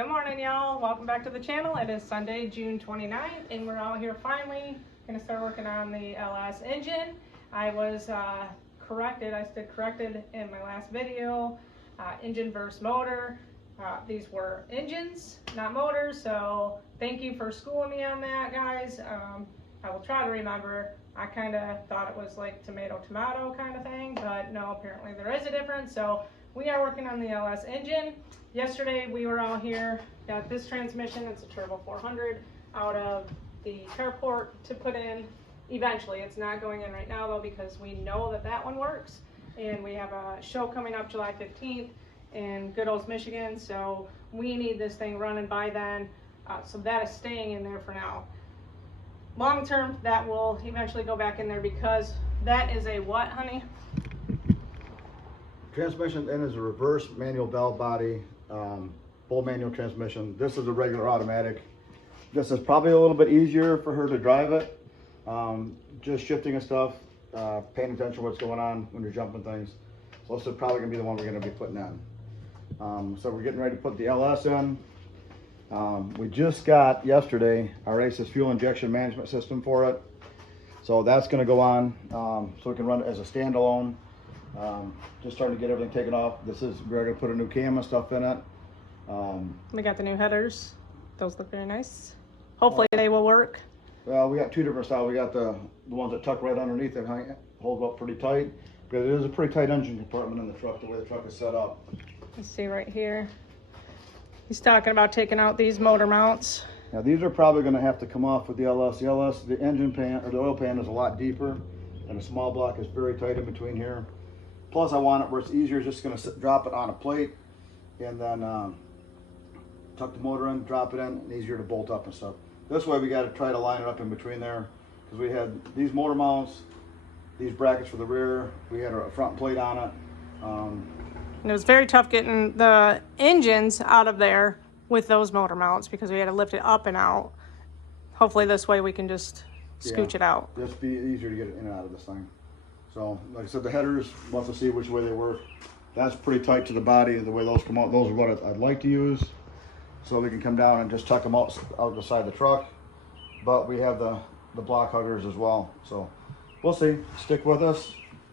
Good morning, y'all. Welcome back to the channel. It is Sunday, June 29th, and we're out here finally going to start working on the LS engine. I was corrected. I stood corrected in my last video. Engine versus motor. These were engines, not motors, so thank you for schooling me on that, guys. I will try to remember. I kind of thought it was like tomato kind of thing, but no, apparently there is a difference. So we are working on the LS engine. Yesterday we were out here, got this transmission, it's a Turbo 400, out of the carport to put in eventually. It's not going in right now though, because we know that that one works, and we have a show coming up July 15th in Good Old Michigan, so we need this thing running by then. So that is staying in there for now. Long term, that will eventually go back in there, because that is a what, honey? Transmission then is a reverse manual valve body, full manual transmission. This is a regular automatic. This is probably a little bit easier for her to drive it. Just shifting and stuff, paying attention to what's going on when you're jumping things. So this is probably gonna be the one we're gonna be putting in. So we're getting ready to put the LS in. We just got yesterday our ACES fuel injection management system for it. So that's gonna go on, so we can run it as a standalone. Just starting to get everything taken off. We're gonna put a new cam and stuff in it. We got the new headers. Those look very nice. Hopefully they will work. Well, we got two different styles. We got the ones that tuck right underneath and hold up pretty tight, because it is a pretty tight engine compartment in the truck, the way the truck is set up. You see right here, he's talking about taking out these motor mounts. Now these are probably going to have to come off with the LS. The LS, the engine pan or the oil pan is a lot deeper, and the small block is very tight in between here. Plus I want it where it's easier, just going to drop it on a plate and then tuck the motor in, drop it in, and easier to bolt up and stuff. This way we got to try to line it up in between there, because we had these motor mounts, these brackets for the rear, we had a front plate on it. And it was very tough getting the engines out of there with those motor mounts, because we had to lift it up and out. Hopefully this way we can just scooch it out. Just be easier to get it in and out of this thing. So like I said, the headers, we'll have to see which way they work. That's pretty tight to the body, the way those come out. Those are what I'd like to use, so we can come down and just tuck them out the side of the truck. But we have the block huggers as well, so we'll see. Stick with us.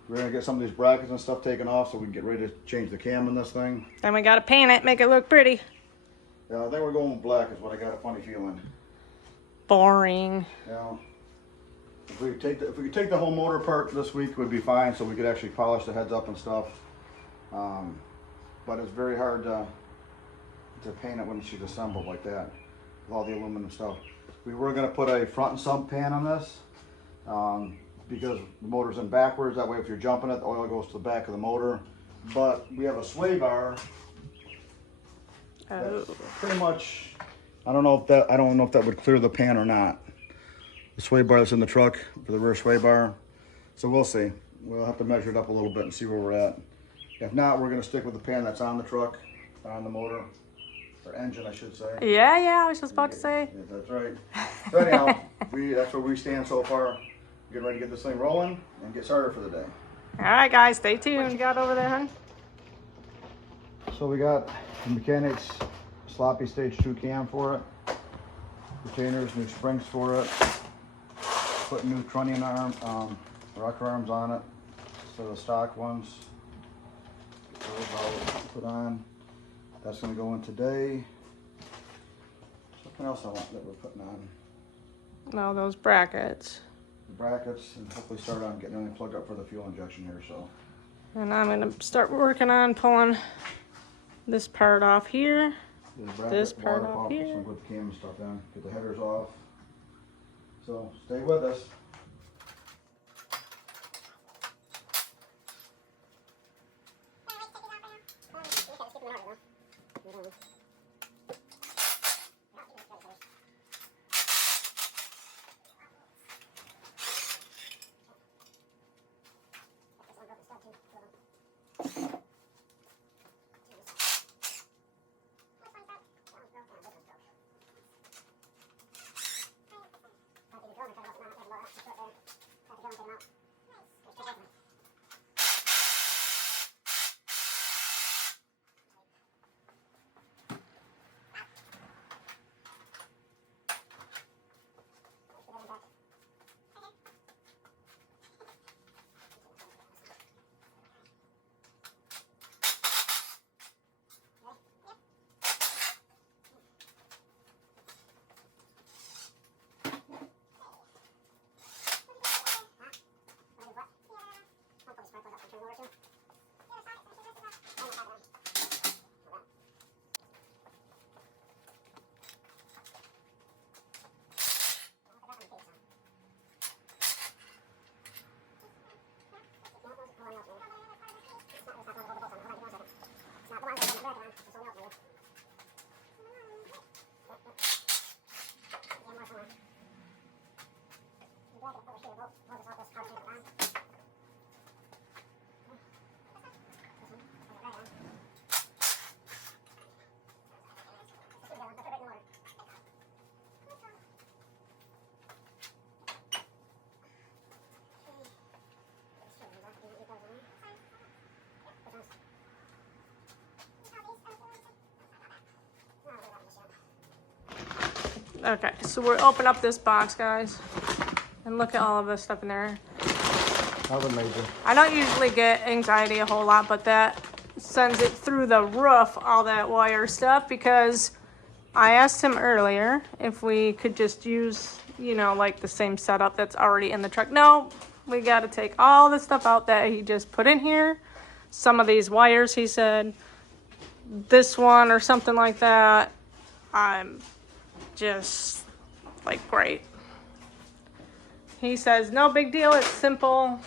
We're gonna get some of these brackets and stuff taken off so we can get ready to change the cam in this thing. Then we gotta paint it, make it look pretty. Yeah, I think we're going with black is what I got a funny feeling. Boring. Yeah. If we could take the whole motor apart this week, it would be fine, so we could actually polish the heads up and stuff. But it's very hard to paint it when she's assembled like that with all the aluminum stuff. We were going to put a front and sump pan on this, because the motor's in backwards. That way, if you're jumping it, the oil goes to the back of the motor. But we have a sway bar. That's pretty much. I don't know if that would clear the pan or not. The sway bar that's in the truck for the rear sway bar. So we'll see. We'll have to measure it up a little bit and see where we're at. If not, we're going to stick with the pan that's on the truck, on the motor, or engine, I should say. Yeah, I was just about to say. Yeah, that's right. So anyhow, that's where we stand so far. Getting ready to get this thing rolling and get started for the day. All right, guys, stay tuned. What you got over there, hon? So we got the mechanics sloppy stage 2 cam for it. Retainers, new springs for it. Putting new trunnion rocker arms on it instead of the stock ones. Get those all put on. That's going to go in today. Something else I want that we're putting on. No, those brackets. The brackets, and hopefully start on getting everything plugged up for the fuel injection here. So. And I'm going to start working on pulling this part off here. This part off here. Some good cam stuff in. Get the headers off. So stay with us. Okay, so we'll open up this box, guys, and look at all of this stuff in there. Nothing major. I don't usually get anxiety a whole lot, but that sends it through the roof, all that wire stuff, because I asked him earlier if we could just use, you know, like the same setup that's already in the truck. No, we got to take all the stuff out that he just put in here. Some of these wires, he said, this one or something like that, I'm just like, great. He says, no big deal, it's simple.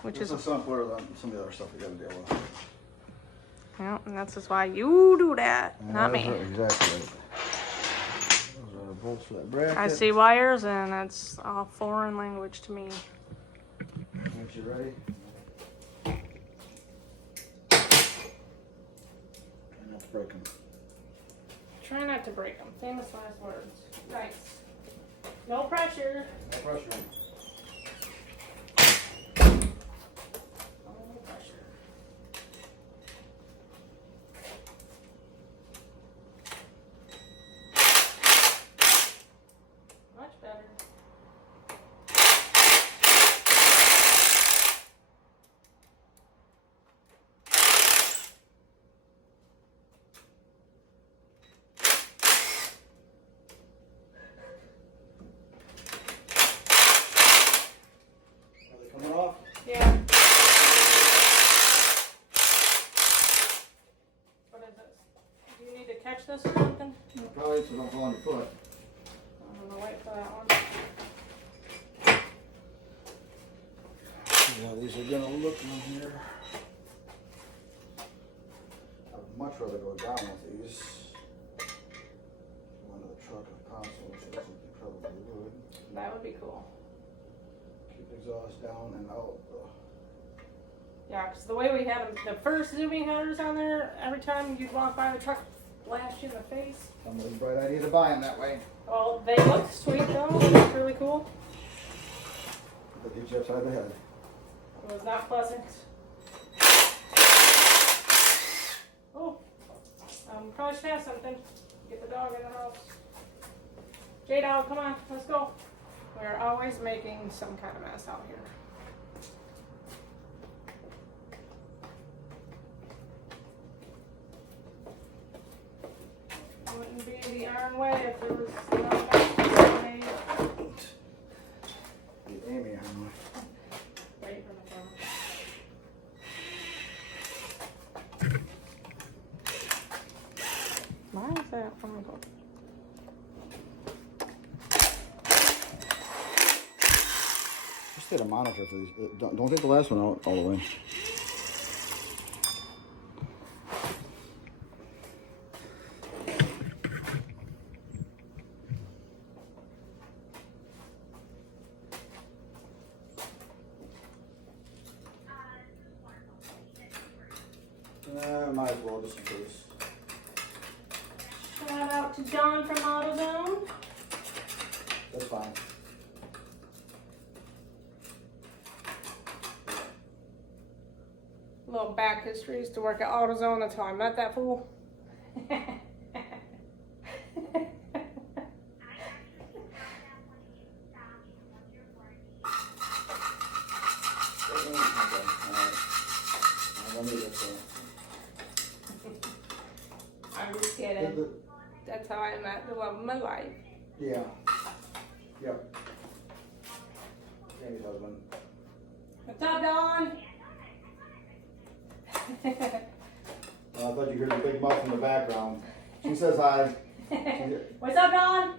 Which This is simpler than some of the other stuff you gotta deal with. Yeah, and that's just why you do that, not me. Exactly right. Those are the bolts for that bracket. I see wires, and that's all foreign language to me. Once you're ready. Try not to break them. Try not to break them. Famous last words. Nice. No pressure. No pressure. No pressure. Much better. Are they coming off? Yeah. What is this? Do you need to catch this or something? Probably so don't fall on your foot. I'm gonna wait for that one. See how these are gonna look in here. I'd much rather go down with these. Go into the truck if possible, which I think you probably would. That would be cool. Keep the exhaust down and out. Yeah, because the way we had them, the first zooming headers on there, every time you'd walk by the truck, flash you in the face. Somebody's bright idea to buy them that way. Well, they look sweet though. They look really cool. They'll get you upside the head. It was not pleasant. Oh, probably should have something. Get the dog in the house. J-Dog, come on, let's go. We're always making some kind of mess out here. Wouldn't be the iron way if there was no way. The Amy, I'm Wait for the phone. Why is that? Oh my God. just did a monitor for these. Don't take the last one out all the way. Might as well, just in case. Shout out to John from AutoZone. That's fine. Little back history, used to work at AutoZone, that's how I met that fool. I'm just kidding. That's how I met the love of my life. Yeah. Yep. Jamie's husband. What's up, Dawn? I thought you heard the big muff in the background. She says hi. What's up, Dawn?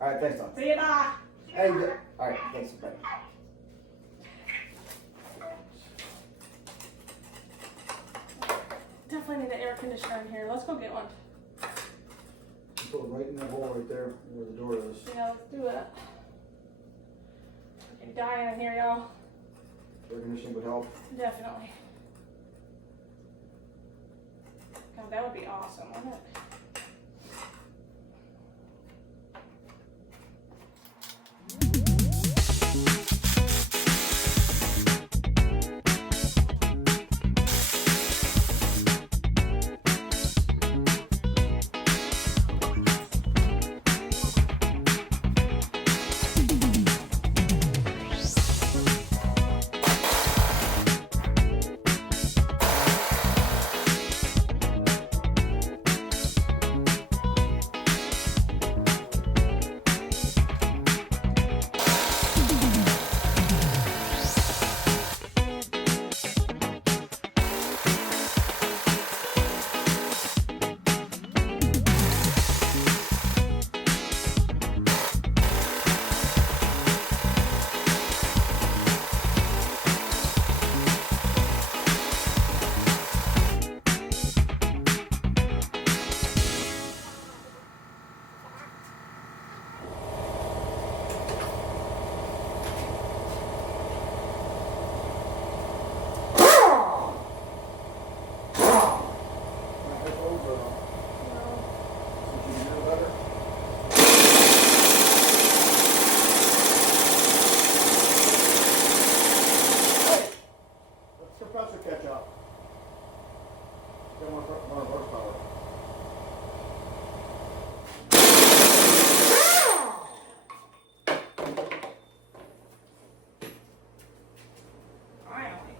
All right, thanks, Tom. See you, bye. Hey, all right, thanks. Bye. Definitely need an air conditioner in here. Let's go get one. Put it right in that hole right there where the door is. Yeah, let's do it. I'm dying in here, y'all. Air conditioning would help. Definitely. God, that would be awesome, wouldn't it? should catch up. Got more horsepower. Finally.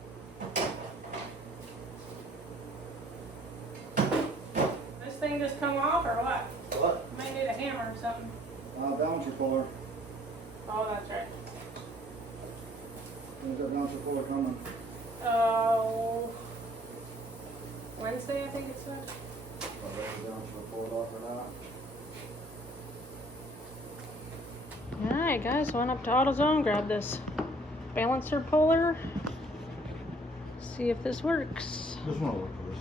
This thing just come off or what? What? Might need a hammer or something. Bouncer puller. Oh, that's right. There's a bouncer puller coming. Oh, Wednesday I think it said. I'll write it down so we'll pull it off or not. Alright guys, went up to AutoZone, grabbed this balancer puller. See if this works. This one will work for this.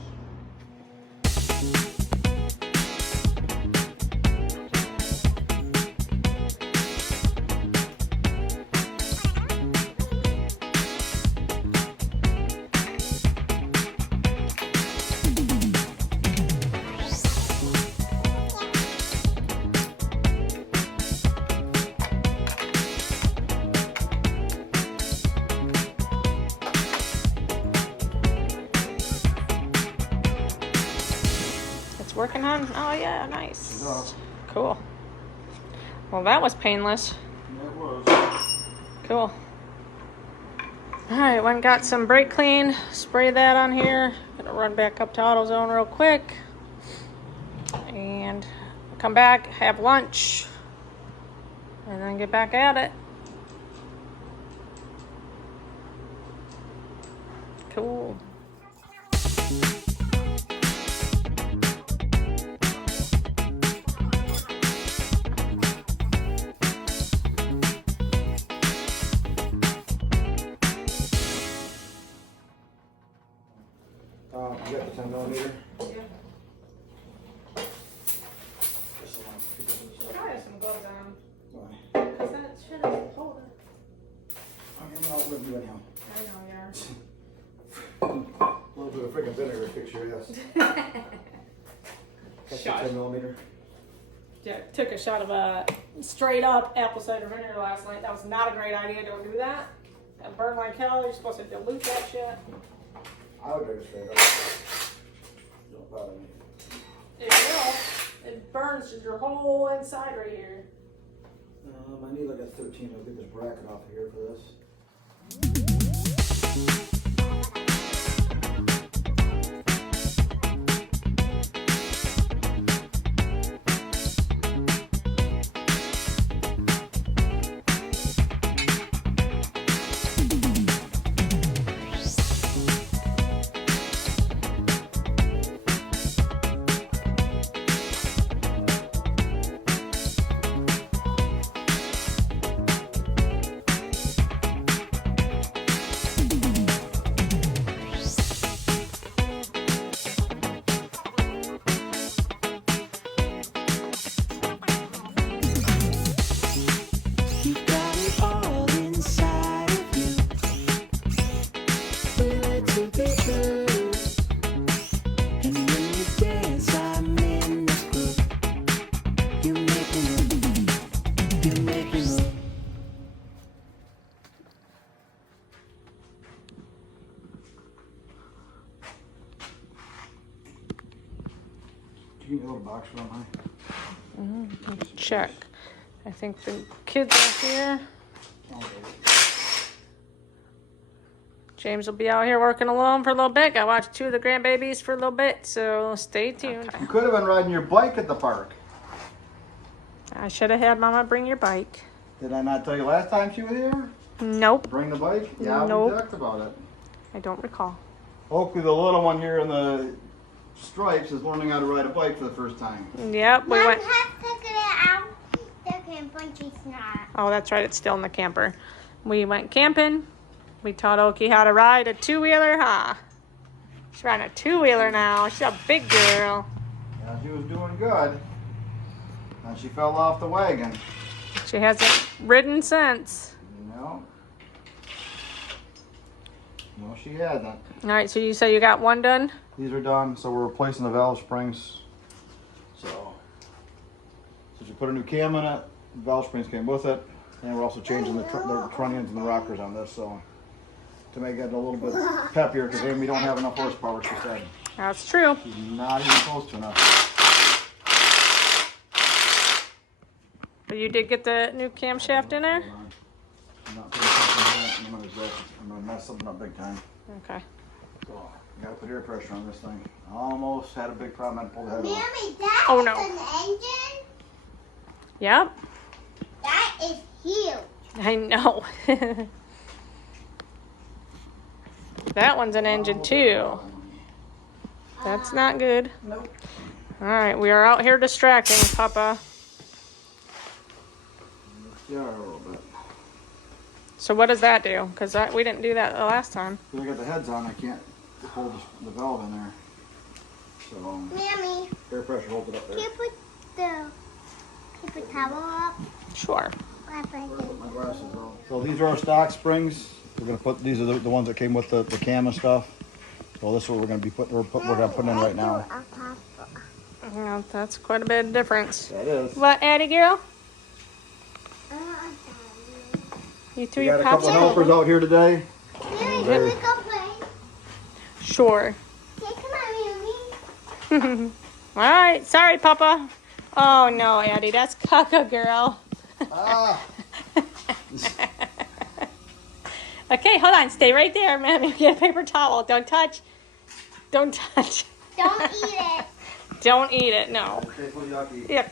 Working on? Oh yeah, nice. Good job. Cool. Well, that was painless. Yeah, it was. Cool. Alright, went and got some brake clean. Spray that on here. Gonna run back up to AutoZone real quick. And come back, have lunch. And then get back at it. Cool. You got the 10mm? Yeah. I have some gloves on. Why? Because that shit is holding. I'm out with you anyhow. I know you are. A little bit of freaking vinegar fix your ass. That's the Shot. 10mm. Yeah, took a shot of straight up apple cider vinegar last night. That was not a great idea. Don't do that. That burned like hell. You're supposed to dilute that shit. I would drink it straight up. Don't bother me. It will. It burns just your whole inside right here. I need like a 13. I'll get this bracket off of here for this. Do you need a little box for mine? Check. I think the kids are here. James will be out here working alone for a little bit. I watched 2 of the grandbabies for a little bit, so stay tuned. You could have been riding your bike at the park. I should have had Mama bring your bike. Did I not tell you last time she was here? Nope. Bring the bike? Yeah, Nope. we talked about it. I don't recall. Hopefully the little one here in the stripes is learning how to ride a bike for the first time. Yep, we went. Oh, that's right. It's still in the camper. We went camping. We taught Oki how to ride a 2-wheeler, huh? She's riding a 2-wheeler now. She's a big girl. Yeah, she was doing good. And she fell off the wagon. She hasn't ridden since. No. No, she hasn't. All right, so you say you got one done? These are done, so we're replacing the valve springs. So she put a new cam in it. The valve springs came with it. And we're also changing the trunnions and the rockers on this. So to make it a little bit peppier because we don't have enough horsepower, she said. That's true. Not even close to enough. But you did get the new camshaft in there? Hold on. I'm not paying attention to that. I'm gonna mess something up big time. Okay. So, you gotta put air pressure on this thing. Almost had a big problem. I had to pull the head off. Mommy, that Oh, is no. an engine? Yep. That is huge. I know. That one's an engine too. That's not good. Nope. All right, we are out here distracting, Papa. Yeah, a little bit. So what does that do? Because we didn't do that the last time. When I got the heads on, I can't hold the valve in there. So, Mommy, air pressure holds it up can there. you put the towel up? Sure. What if I Where'd I put my can- glasses on? So these are our stock springs. We're gonna put, these are the ones that came with the cam and stuff. So this is what we're gonna be putting, we're gonna put in right now. Well, that's quite a bit of difference. That is. What, Addie girl? You threw We your got a couple pops helpers out? out here today. Mommy, can we go play? Sure. Okay, come on, Mommy. All right, sorry, Papa. Oh no, Addie, that's Caca girl. Ah. Okay, hold on. Stay right there, man. Get a paper towel. Don't touch. Don't touch. Don't eat it. Don't eat it. No. Okay, well, yucky. Yuck.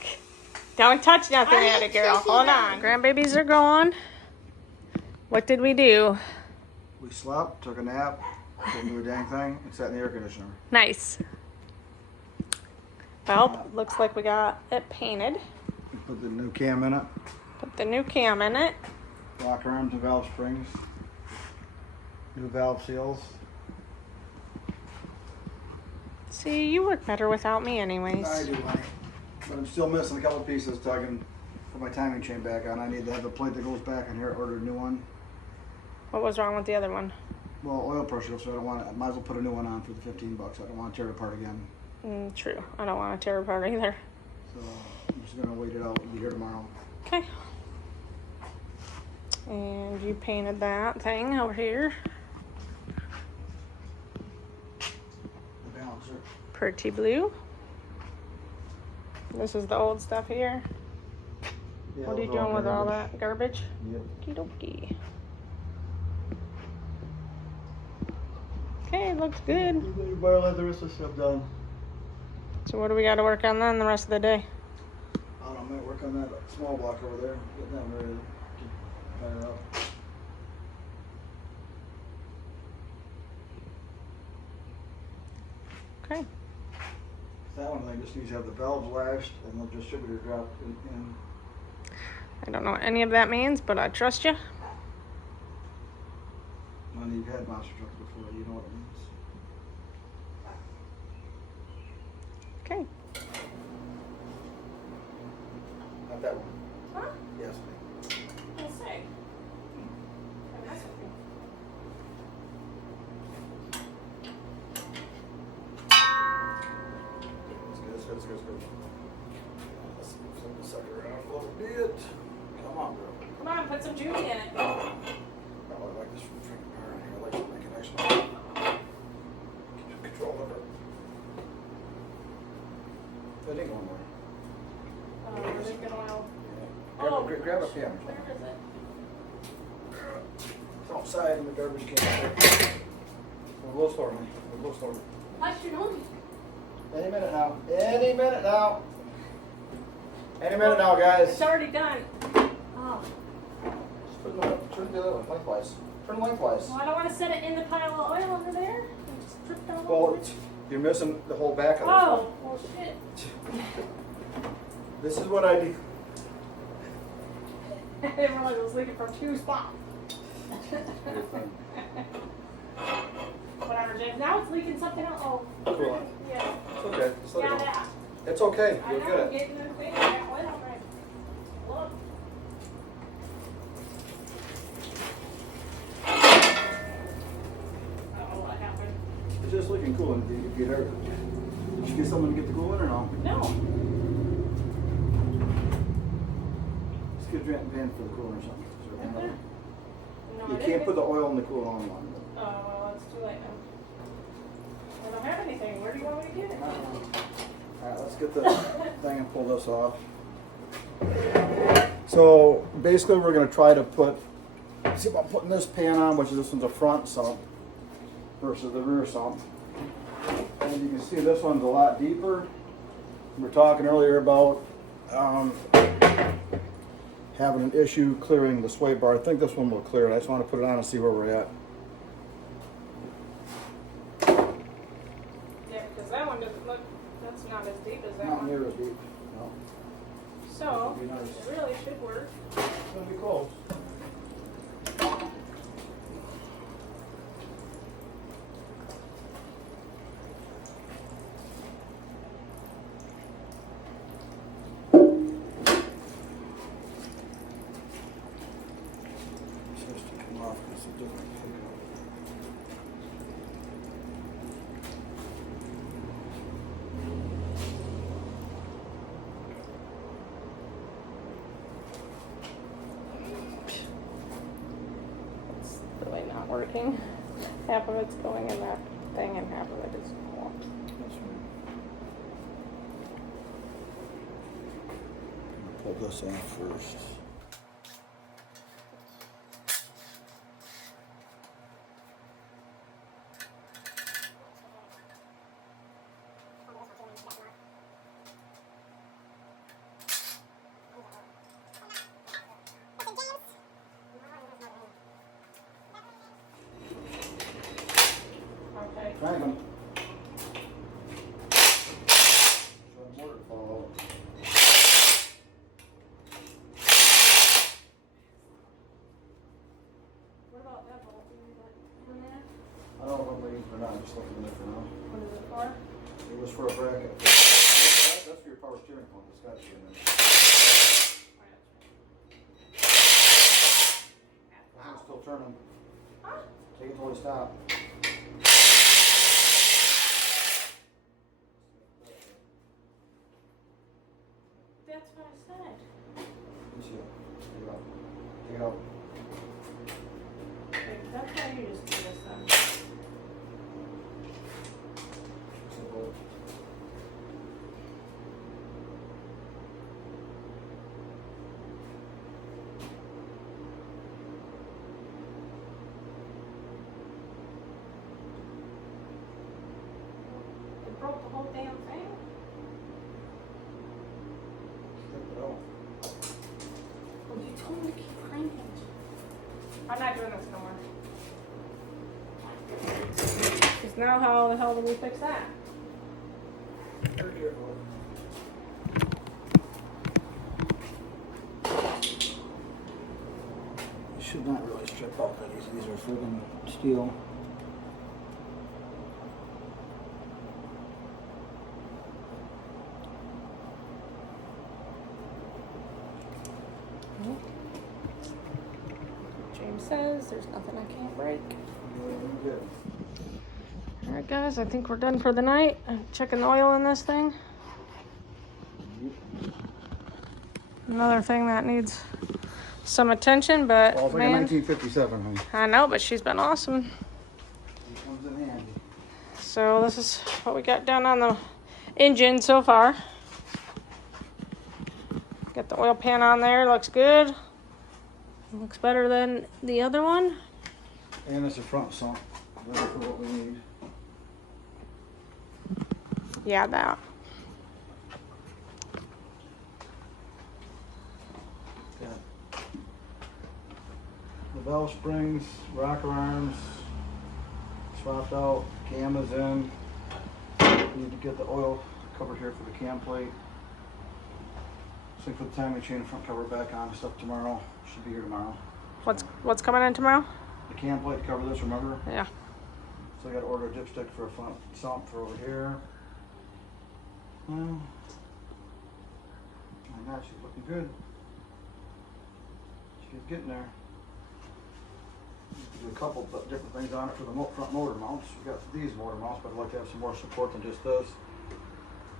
Don't touch nothing, I Addie need girl. tissue Hold paper. on. Grandbabies are gone. What did we do? We slept, took a nap, didn't do a dang thing, and sat in the air conditioner. Nice. Well, looks like we got it painted. We put the new cam in it, Put the new cam in it. rocker arms and valve springs, new valve seals. See, you work better without me anyways. I do, honey. But I'm still missing a couple pieces till I can put my timing chain back on. I need to have a plate that goes back in here, order a new one. What was wrong with the other one? Well, oil pressure, so I don't want to, I might as well put a new one on for the 15 bucks. I don't want to tear it apart again. True. I don't want to tear apart either. So I'm just gonna wait it out. We'll be here tomorrow. Okay. And you painted that thing over here. The balancer. Pretty blue. This is the old stuff here. Yeah, What are you those all doing with all garbage. that garbage? Yep. Okie dokie. Okay, looks good. You better let the rest of the stuff done. So what do we got to work on then the rest of the day? I don't know, I might work on that small block over there. Get that ready to fire up. Okay. That one, they just need to have the valves lashed and the distributor dropped in. I don't know what any of that means, but I trust you. When you've had monster trucks before, you know what it means. Okay. Not that one. Huh? Yes, ma'am. I'll say. That's good, that's good, that's good. Let's flip the sucker around a little bit. Come on, girl. Come on, put some Judy in it. Oh, I like this freaking power in here. I like to make an excellent control of it. That ain't going nowhere. Oh, there's good oil. Yeah. Grab a pen. Where is it? It's outside in the garbage can. We'll go slower, man. We'll go slower. Watch your nose. Any minute now. Any minute now. Any minute now, guys. It's already done. Oh. Turn the other one lengthwise. Turn lengthwise. Well, I don't want to set it in the pile of oil over there. It just dripped all Well, over it. you're missing the whole back of this Oh, one. well, shit. This is what I do. I didn't realize it was leaking from two spots. Whatever, James. Now it's leaking something else. Oh, Cool. yeah. It's okay. Just let Yeah, it go. that. It's okay. I You'll know, get I'm it. getting the thing. I got oil on it. Look. I don't know what happened. It's just looking cool. If you heard, did you get someone to get the coolant or no? No. Just get a van for the coolant or something. No, I You didn't can't put get- the oil in the coolant on one. too late now. I don't have anything. Where do you want me to get it? Alright, let's get the thing and pull this off. So basically we're going to try to see about putting this pan on, which is this one's a front sump versus the rear sump. And you can see this one's a lot deeper. We were talking earlier about having an issue clearing the sway bar. I think this one will clear it. I just want to put it on and see where we're at. Yeah, because that one doesn't look, that's not as deep as that Not one. near as deep. No. So, That'd be nice. it really should work. It'll be close. Supposed to come off because it doesn't pick up. It's really not working. Half of it's going in that thing and half of it is off. That's right. Pull this off first. Okay. Drag them. Try the mortar to fall out. What about that bolt? Do you need that in there? I don't know if I'm waiting for now. I'm just looking at it for now. What is it for? It was for a bracket. That's for your power steering pump. It's got to be in there. I'm still turning. Huh? Take it till we stop. That's what I said. Let me see it. Take it out. Take it out. Okay, that's why you just do this then. Simple. It broke the whole damn thing. Strip it out. Well, you told me to keep cranking. I'm not doing this no more. Because now how the hell do we fix that? Very careful. You should not really strip out that easy. These are friggin' steel. James says there's nothing I can't break. Good. Alright guys, I think we're done for the night. I'm checking the oil in this thing. Another thing that needs some attention, but Well, it's like a man, 1957, huh? I know, but she's been awesome. It comes in handy. So this is what we got done on the engine so far. Got the oil pan on there, looks good. Looks better than the other one. And it's a front sump. Ready for what we need. Yeah, that. Got the valve springs, rocker arms, swapped out, cam is in. Need to get the oil covered here for the cam plate. Same for the timing chain and front cover back on and stuff tomorrow. Should be here tomorrow. What's coming in tomorrow? The cam plate to cover this, remember? Yeah. So I got to order a dipstick for a front sump for over here. Well, my God, she's looking good. She's getting there. Do a couple of different things on it for the front motor mounts. We got these motor mounts, but I'd like to have some more support than just this.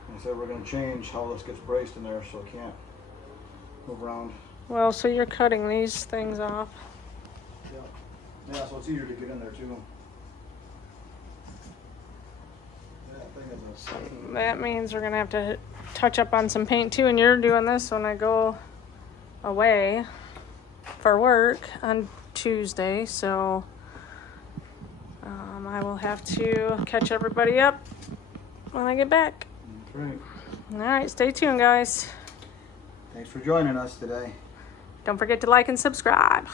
And so we're going to change how this gets braced in there so it can't move around. Well, so you're cutting these things off. Yeah, so it's easier to get in there too. So that means we're gonna have to touch up on some paint too, and you're doing this when I go away for work on Tuesday, so I will have to catch everybody up when I get back. That's right. All right, stay tuned, guys. Thanks for joining us today. Don't forget to like and subscribe.